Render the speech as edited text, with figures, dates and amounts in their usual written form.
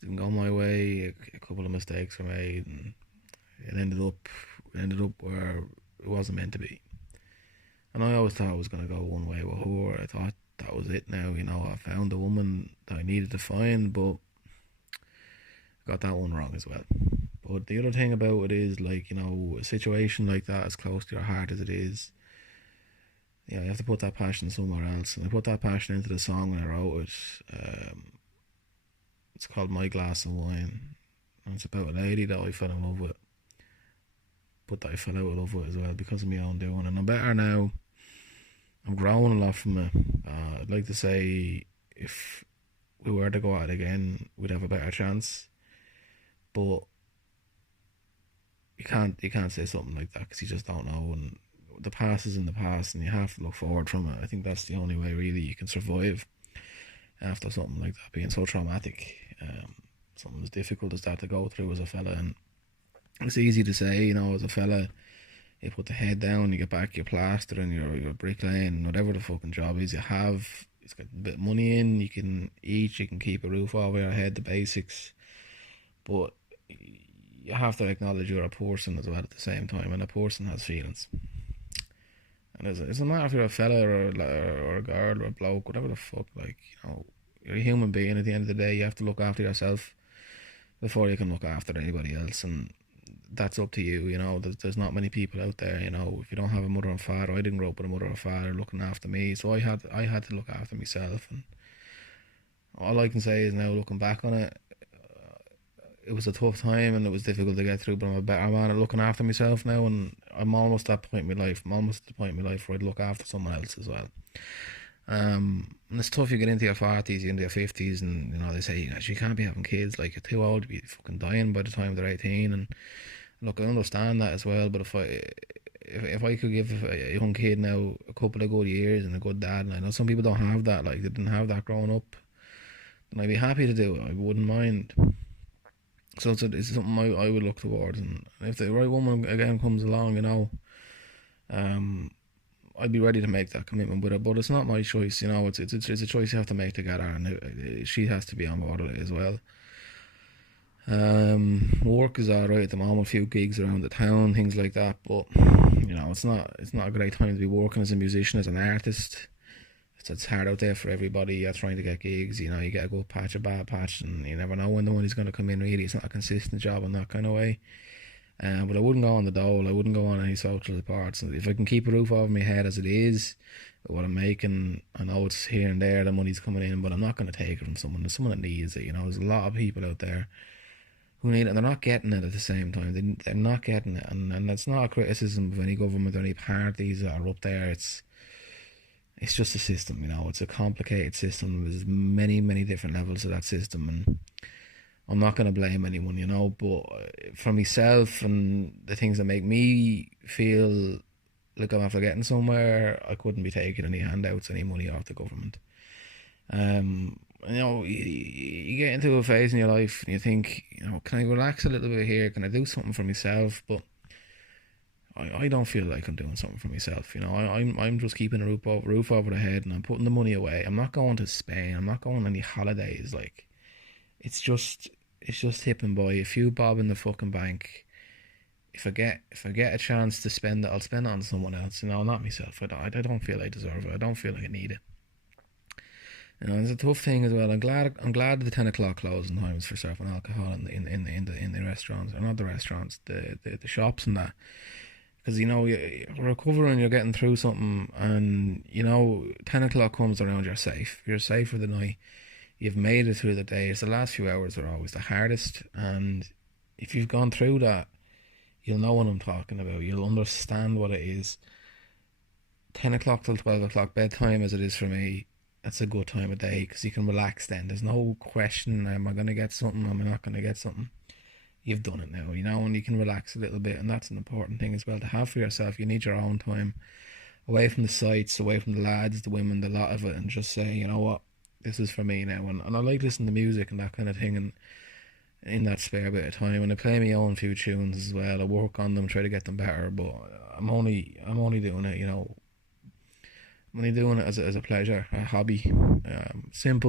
didn't go my way. A couple of mistakes were made, and it ended up where it wasn't meant to be. And I always thought I was going to go one way with her. I thought that was it now. I found the woman that I needed to find, but I got that one wrong as well. But the other thing about it is, like, a situation like that, as close to your heart as it is, you have to put that passion somewhere else. And I put that passion into the song when I wrote it. It's called My Glass of Wine. And it's about a lady that I fell in love with, but that I fell out of love with as well because of my own doing. And I'm better now. I'm growing a lot from it. I'd like to say if we were to go at it again, we'd have a better chance. But you can't say something like that because you just don't know. And the past is in the past, and you have to look forward from it. I think that's the only way really you can survive after something like that being so traumatic. Something as difficult as that to go through as a fella. And it's easy to say, as a fella, you put the head down, you get back, you're plastering, you're bricklaying, whatever the fucking job is you have. It's got a bit of money in, you can eat, you can keep a roof over your head, the basics. But you have to acknowledge you're a person as well at the same time, and a person has feelings. And it doesn't matter if you're a fella or a girl or a bloke, whatever the fuck, you're a human being. At the end of the day, you have to look after yourself before you can look after anybody else, and that's up to you. There's not many people out there, if you don't have a mother and father. I didn't grow up with a mother or father looking after me, so I had to look after myself. And all I can say is now, looking back on it, it was a tough time and it was difficult to get through, but I'm a better man at looking after myself now, and I'm almost at the point in my life. Where I'd look after someone else as well. And it's tough. You get into your 40s, you into your 50s, and they say you can't be having kids. Like, you're too old to be fucking dying by the time they're 18. And look, I understand that as well. But if I could give a young kid now a couple of good years and a good dad, and I know some people don't have that, like they didn't have that growing up, then I'd be happy to do it. I wouldn't mind. So it's something I would look towards, and if the right woman again comes along, I'd be ready to make that commitment with her. But it's not my choice, it's a choice you have to make together, and she has to be on board with it as well. Work is alright at the moment, a few gigs around the town, things like that, but it's not a great time to be working as a musician, as an artist. It's hard out there for everybody. You're trying to get gigs, you get a good patch, a bad patch, and you never know when the money's going to come in really. It's not a consistent job in that kind of way. But I wouldn't go on the dole, I wouldn't go on any social parts. And if I can keep a roof over my head as it is, what I'm making, I know it's here and there, the money's coming in, but I'm not going to take it from someone. There's someone that needs it, there's a lot of people out there who need it, and they're not getting it at the same time. They're not getting it, and that's not a criticism of any government or any parties that are up there. It's just a system, it's a complicated system. There's many, many different levels of that system, and I'm not going to blame anyone, but for myself and the things that make me feel like I'm after getting somewhere, I couldn't be taking any handouts, any money off the government. You get into a phase in your life and you think, can I relax a little bit here? Can I do something for myself? But I don't feel like I'm doing something for myself. I'm just keeping a roof over the head, and I'm putting the money away. I'm not going to Spain. I'm not going on any holidays. Like, it's just tipping by. A few bob in the fucking bank. If I get a chance to spend it, I'll spend it on someone else. Not myself. I don't feel I deserve it. I don't feel like I need it. It's a tough thing as well. I'm glad the 10 o'clock closing times for serving alcohol in the restaurants, or not the restaurants, the shops and that. Because, you're recovering, you're getting through something, and, 10 o'clock comes around, you're safe. You're safe for the night. You've made it through the day. It's the last few hours are always the hardest, and if you've gone through that, you'll know what I'm talking about. You'll understand what it is. 10 o'clock till 12 o'clock, bedtime as it is for me, that's a good time of day, because you can relax then. There's no question, am I going to get something, am I not going to get something? You've done it now, and you can relax a little bit, and that's an important thing as well to have for yourself. You need your own time, away from the sights, away from the lads, the women, the lot of it, and just say, you know what, this is for me now. And I like listening to music and that kind of thing, and in that spare bit of time, and I play my own few tunes as well. I work on them, try to get them better, but I'm only doing it, I'm only doing it as a pleasure, a hobby, simple.